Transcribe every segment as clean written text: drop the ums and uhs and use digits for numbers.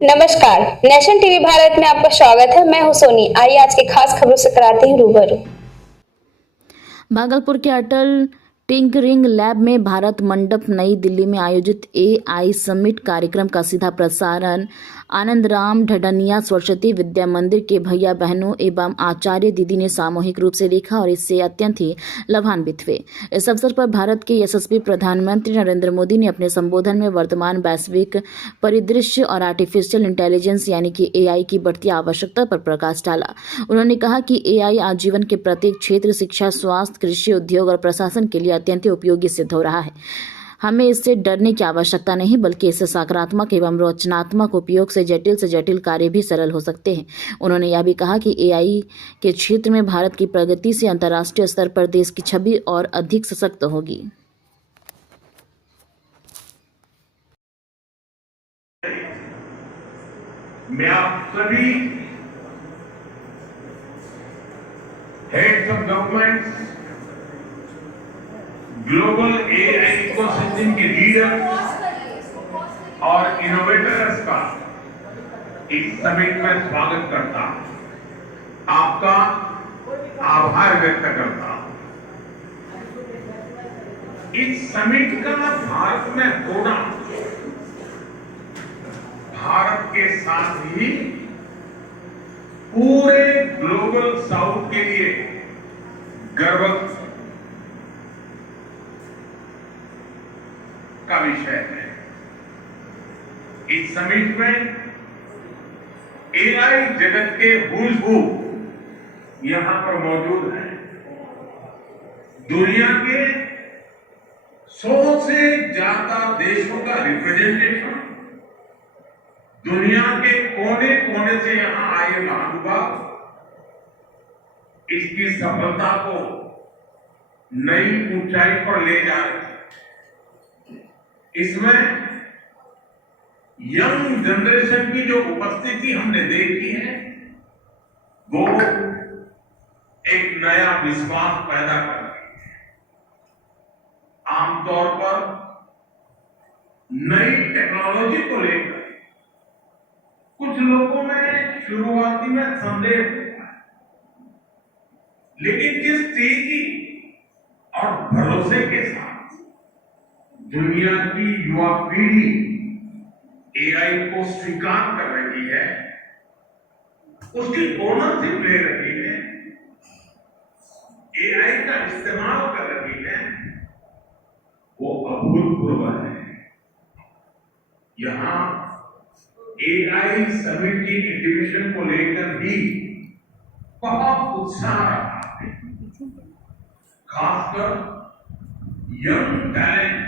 नमस्कार। Nation TV Bharat में आपका स्वागत है। मैं हूं सोनी। आइए आज के खास खबरों से कराते हैं रूबरू। भागलपुर के अटल टिंकरिंग लैब में भारत मंडप नई दिल्ली में आयोजित AI समिट कार्यक्रम का सीधा प्रसारण आनंदराम ढडनिया सरस्वती विद्या मंदिर के भैया बहनों एवं आचार्य दीदी ने सामूहिक रूप से देखा और इससे अत्यंत ही लाभान्वित हुए। इस अवसर पर भारत के यशस्वी प्रधानमंत्री नरेंद्र मोदी ने अपने संबोधन में वर्तमान वैश्विक परिदृश्य और आर्टिफिशियल इंटेलिजेंस यानी कि AI की बढ़ती आवश्यकता पर प्रकाश डाला। उन्होंने कहा कि AI आज जीवन के प्रत्येक क्षेत्र शिक्षा, स्वास्थ्य, कृषि, उद्योग और प्रशासन के लिए अत्यंत उपयोगी सिद्ध हो रहा है। हमें इससे डरने की आवश्यकता नहीं, बल्कि इससे सकारात्मक एवं रचनात्मक उपयोग से जटिल कार्य भी सरल हो सकते हैं। उन्होंने यह भी कहा कि AI के क्षेत्र में भारत की प्रगति से अंतर्राष्ट्रीय स्तर पर देश की छवि और अधिक सशक्त होगी। मैं आप सभी heads of government, global AI ecosystem के लीडर और इनोवेटर्स का इस समिट में स्वागत करता हूं। आपका आभार व्यक्त करता हूं। इस समिट का भारत में होना भारत के साथ ही पूरे ग्लोबल साउथ के लिए गर्व का विषय है। इस समिट में AI जगत के who's who यहां पर मौजूद है। दुनिया के 100 से ज्यादा देशों का रिप्रेजेंटेशन, दुनिया के कोने कोने से यहां आए महानुभाव इसकी सफलता को नई ऊंचाई पर ले जा रहे हैं। इसमें यंग जनरेशन की जो उपस्थिति हमने देखी है, वो एक नया विश्वास पैदा कर रही है। आमतौर पर नई टेक्नोलॉजी को लेकर कुछ लोगों में शुरुआती में संदेह होता है, लेकिन जिस तेजी और भरोसे के साथ दुनिया की युवा पीढ़ी AI को स्वीकार कर रही है, उसकी ओनरशिप ले रही है, AI का इस्तेमाल कर रही है, वो अभूतपूर्व है। यहां AI समिट की एग्जीबिशन को लेकर भी बहुत उत्साह रहा है। खासकर यंग टैलेंट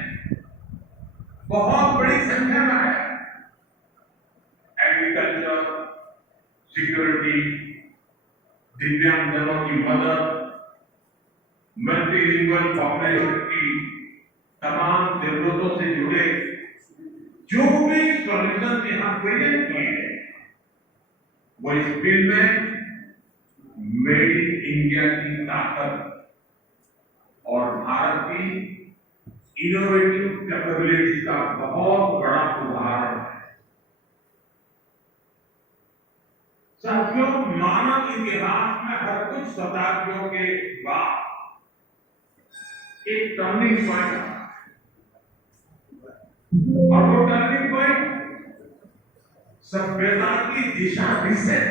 बहुत बड़ी संख्या में है। एग्रीकल्चर, सिक्योरिटी, दिव्यांगजनों की मदद, मल्टीलिंगुअल पॉपुलेशन की तमाम जरूरतों से जुड़े जो भी सॉल्यूशन यहां प्रेजेंट किए गए, वो इस फील्ड में मेड इन इंडिया की ताकत और भारत की इनोवेटिव कैपेबिलिटी का बहुत बड़ा उदाहरण है। साथियों, मानव इतिहास में हर कुछ शताब्दियों के बाद एक टर्निंग पॉइंट आता है, और वो टर्निंग पॉइंट सभ्यता की दिशा रिसेट